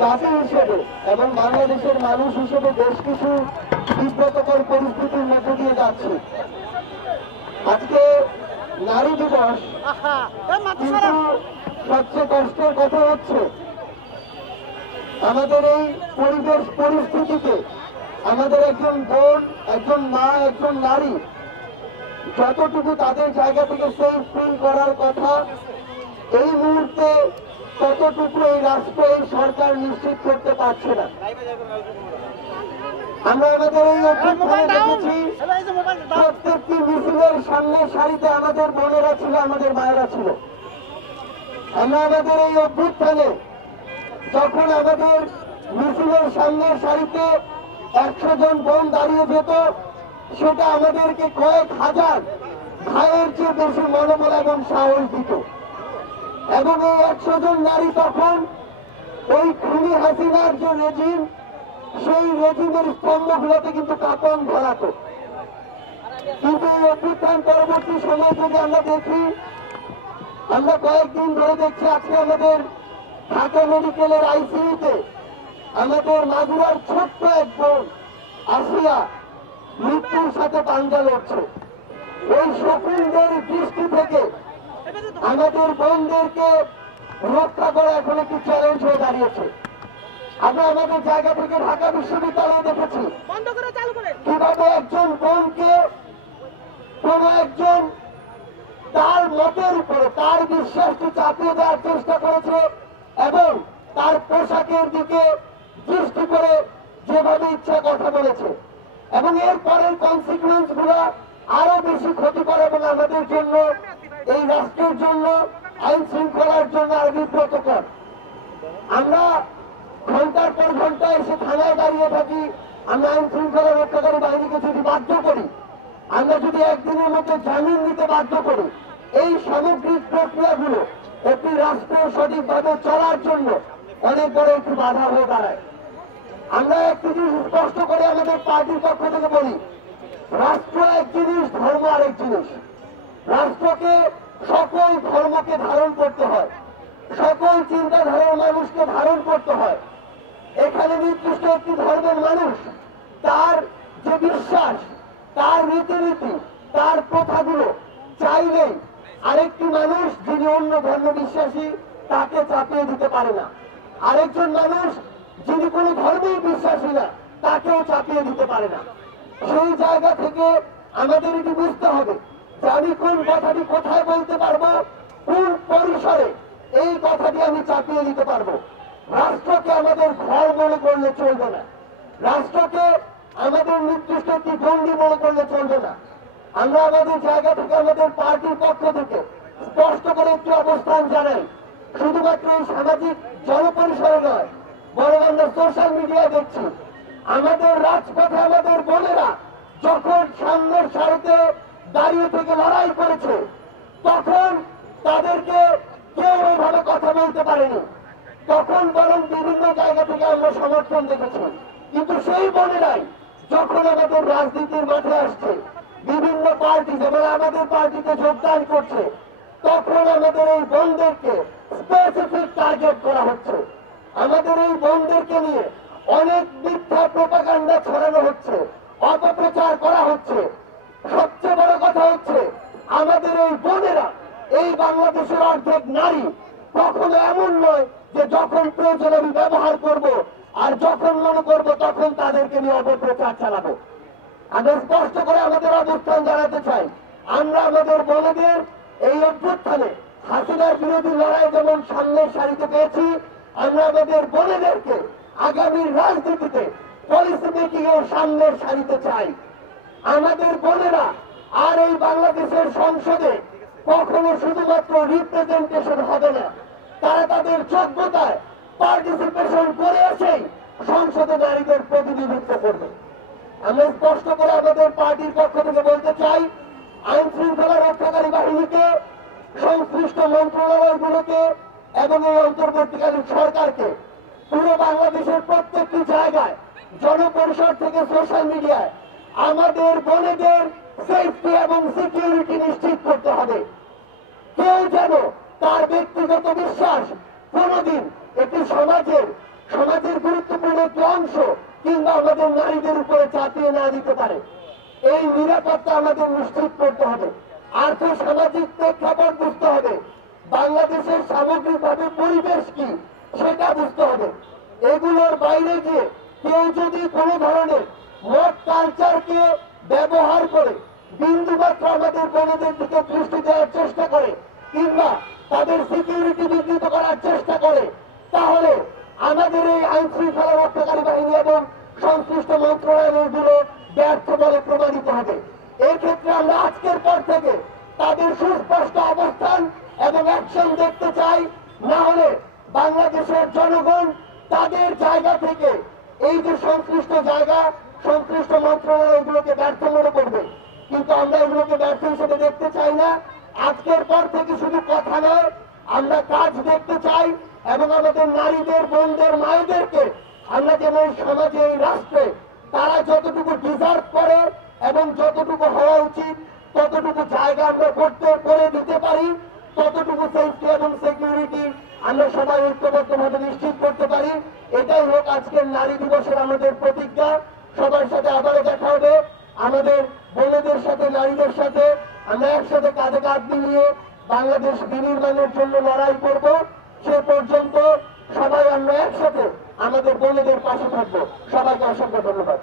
জাতি হিসেবে এবং বাংলাদেশের মানুষ হিসেবে বেশ কিছু বিব্রতকর পরিস্থিতির মধ্যে দিয়ে যাচ্ছি। আজকে নারী দিবস, কিন্তু সবচেয়ে কষ্টের কথা হচ্ছে আমাদের এই পরিবেশ পরিস্থিতিতে আমাদের একজন বোন, একজন মা, একজন নারী যতটুকু তাদের জায়গা থেকে সেফ ফিল করার কথা এই মুহূর্তে ততটুকু এই রাষ্ট্র, এই সরকার নিশ্চিত করতে পারছে না। আমরা আমাদের এই অভ্যুত্থানে দেখেছি প্রত্যেকটি মিছিলের সামনের সারিতে আমাদের বোনেরা ছিল, আমাদের মায়েরা ছিল। আমরা আমাদের এই অভ্যুত্থানে যখন আমাদের মিছিলের সামনের সারিতে 100 জন বোন দাঁড়িয়ে যেত, সেটা আমাদেরকে কয়েক হাজার ভাইয়ের চেয়ে বেশি মনোবল এবং সাহস দিত। এবং এই 100 জন নারী তখন ওই খুনি হাসিনার যে রেজিম, সেই রেজিমের স্তম্ভগুলোতে কিন্তু কাঁপন ধরাত। কিন্তু এই অভ্যুত্থান পরবর্তী সময় থেকে আমরা দেখি, আমরা কয়েকদিন ধরে দেখছি, আজকে আমাদের ঢাকা মেডিকেলের আইসিইউতে আমাদের মাগুরার ছোট্ট এক বোন আসিয়া মৃত্যুর সাথে পাঞ্জা লড়ছে। ওই শকুনদের দৃষ্টি থেকে আমাদের বোনদেরকে রক্ষা করা এখন একটি চ্যালেঞ্জ হয়ে দাঁড়িয়েছে। আমরা আমাদের জায়গা থেকে ঢাকা বিশ্ববিদ্যালয়ে দেখেছি কিভাবে একজন বোনকে কোন একজন তার মতের উপরে তার বিশ্বাসকে চাপিয়ে দেওয়ার চেষ্টা করেছে এবং তার পোশাকের দিকে দৃষ্টি করে যেভাবে ইচ্ছা কথা বলেছে। এবং এর পরের কনসিকুয়েন্স গুলো আরো বেশি ক্ষতিকর এবং আমাদের জন্য, এই রাষ্ট্রের জন্য, আইন শৃঙ্খলার জন্য আরো বিব্রতকর। আমরা ঘন্টার পর ঘন্টা এসে থানায় দাঁড়িয়ে থাকি, আমরা আইন শৃঙ্খলা রক্ষাকারী বাহিনীকে যদি বাধ্য করি, আমরা যদি একদিনের মধ্যে জামিন দিতে বাধ্য করি, এই সামগ্রিক প্রক্রিয়াগুলো একটি রাষ্ট্র সঠিকভাবে চলার জন্য অনেক বড় একটি বাধা হয়ে দাঁড়ায়। আমরা একটি জিনিস স্পষ্ট করে আমাদের পার্টির পক্ষ থেকে বলি, রাষ্ট্র এক জিনিস, ধর্ম আরেক জিনিস। রাষ্ট্রকে সকল ধর্মকে ধারণ করতে হয়, সকল চিন্তাধারার মানুষকে ধারণ করতে হয়। এখানে নির্দিষ্ট একটি ধর্মের মানুষ তার যে বিশ্বাস, তার রীতিনীতি, তার প্রথাগুলো চাইলেই আরেকটি মানুষ যিনি অন্য ধর্ম বিশ্বাসী তাকে চাপিয়ে দিতে পারে না। আরেকজন মানুষ যিনি কোনো ধর্মেই বিশ্বাসী না তাকেও চাপিয়ে দিতে পারে না। সেই জায়গা থেকে আমাদের এটি বুঝতে হবে যে আমি কোন কথাটি কোথায় বলতে পারবো, কোন পরিসরে এই কথাটি আমি চাপিয়ে দিতে পারবো। রাষ্ট্রকে আমাদের ঘর মনে করলে চলবে না, রাষ্ট্রকে আমাদের নির্দিষ্ট একটি গণ্ডি মনে করলে চলবে না। আমরা আমাদের জায়গা থেকে, আমাদের পার্টির পক্ষ থেকে স্পষ্ট করে একটি অবস্থান জানাই, শুধুমাত্র এই সামাজিক জনপরিসরে নয়, বরং আমরা সোশ্যাল মিডিয়ায় দেখছি আমাদের রাজপথে আমাদের বোনেরা যখন সামনের সারিতে দাঁড়িয়ে থেকে লড়াই করেছে, তখন তাদেরকে কেউ ওইভাবে কথা বলতে পারেনি। তখন বরং বিভিন্ন জায়গা থেকে আমরা সমর্থন দেখেছি। কিন্তু সেই বোনেরাই যখন আমাদের রাজনীতির মাঠে আসছে, বিভিন্ন পার্টি যেমন আমাদের পার্টিতে যোগদান করছে, তখন আমাদের এই বোনদেরকে স্পেসিফিক টার্গেট করা হচ্ছে। আমাদের এই বোনদেরকে নিয়ে অনেক মিথ্যা প্রোপাগান্ডা ছড়ানো হচ্ছে, অপপ্রচার করা হচ্ছে। সবচেয়ে বড় কথা হচ্ছে আমাদের এই বোনেরা, এই বাংলাদেশের অর্ধেক নারী, কখনো এমন নয় যে যখন প্রয়োজন আমি ব্যবহার করব আর যখন মনে করব তখন তাদেরকে নিয়ে অপপ্রচার চালাবো। আমরা স্পষ্ট করে আমাদের অবস্থান জানাতে চাই, আমরা আমাদের বোনেদের এই অভ্যুত্থানে হাসিনার বিরোধী লড়াই যেমন সামনের সারিতে পেয়েছি, আমরা আমাদের বোনেদেরকে আগামীর রাজনীতিতে পলিসি মেকিং এর সামনের সারিতে চাই। আমাদের বোনেরা আর এই বাংলাদেশের সংসদে কখনো শুধুমাত্র রিপ্রেজেন্টেশন হবে না, তারা তাদের যোগ্যতায় পার্টিসিপেশন করে এসেই সংসদে নারীদের প্রতিনিধিত্ব করবে। আমরা স্পষ্ট করে আমাদের পার্টির পক্ষ থেকে বলতে চাই, আইন শৃঙ্খলা রক্ষাকারী বাহিনীকে, সংশ্লিষ্ট মন্ত্রণালয়গুলোকে এবং এই অন্তর্বর্তীকালীন সরকারকে পুরো বাংলাদেশের প্রত্যেকটি জায়গায়, জনপরিসর থেকে সোশ্যাল মিডিয়ায় আমাদের বোনেদের সেফটি এবং সিকিউরিটি নিশ্চিত করতে হবে। কেউ যেন তার ব্যক্তিগত বিশ্বাস কোনদিন একটি সমাজের সমাজের গুরুত্বপূর্ণ একটি অংশ কিংবা আমাদের নারীদের উপরে চাপিয়ে না দিতে পারে। এই নিরাপত্তা আমাদের নিশ্চিত করতে হবে। আর্থ সামাজিক প্রেক্ষাপট বুঝতে হবে। বাংলাদেশের সামগ্রিকভাবে পরিবেশ কি সেটা বুঝতে হবে। এগুলোর বাইরে গিয়ে কেউ যদি কোনো ধরনের মদ কালচারকে ব্যবহার করে বিন্দুমাত্র আমাদের বোনদের দিকে দৃষ্টি দেওয়ার চেষ্টা করে কিংবা তাদের সিকিউরিটি বিঘ্নিত করার চেষ্টা করে, তাহলে আমাদের এই আইন শৃঙ্খলা রক্ষাকারী বাহিনী এবং সংশ্লিষ্ট মন্ত্রণালয়গুলো ব্যর্থ বলে প্রমাণিত হবে। এক্ষেত্রে আমরা আজকের পর থেকে তাদের সুস্পষ্ট অবস্থান এবং অ্যাকশন দেখতে চাই। না হলে বাংলাদেশের জনগণ তাদের জায়গা থেকে এই যে সংশ্লিষ্ট জায়গা সংশ্লিষ্ট মন্ত্রণালয়গুলোকে ব্যর্থ মনে করবে, কিন্তু আমরা এগুলোকে ব্যর্থ হিসেবে দেখতে চাই না। আজকের পর থেকে শুধু কথা নয়, আমরা কাজ দেখতে চাই এবং আমাদের নারীদের, বোনদের, মায়েদেরকে আমরা যেন সমাজে, এই রাষ্ট্রে তারা যতটুকু ডিজার্ভ করে এবং যতটুকু হওয়া উচিত ততটুকু জায়গা আমরা করে দিতে পারি, ততটুকু সেফটি এবং সিকিউরিটি আমরা সবাই ঐক্যবদ্ধভাবে নিশ্চিত করতে পারি। এটাই হোক আজকের নারী দিবসের আমাদের প্রতিজ্ঞা। সবার সাথে আবারও দেখা হবে। আমাদের বোনেদের সাথে, নারীদের সাথে আমরা একসাথে কাঁধে কাঁধ মিলিয়ে বাংলাদেশ বিনির্মাণের জন্য লড়াই করব। সে পর্যন্ত সবাই আমরা একসাথে আমাদের বোনেদের পাশে থাকবো। সবাইকে অসংখ্য ধন্যবাদ।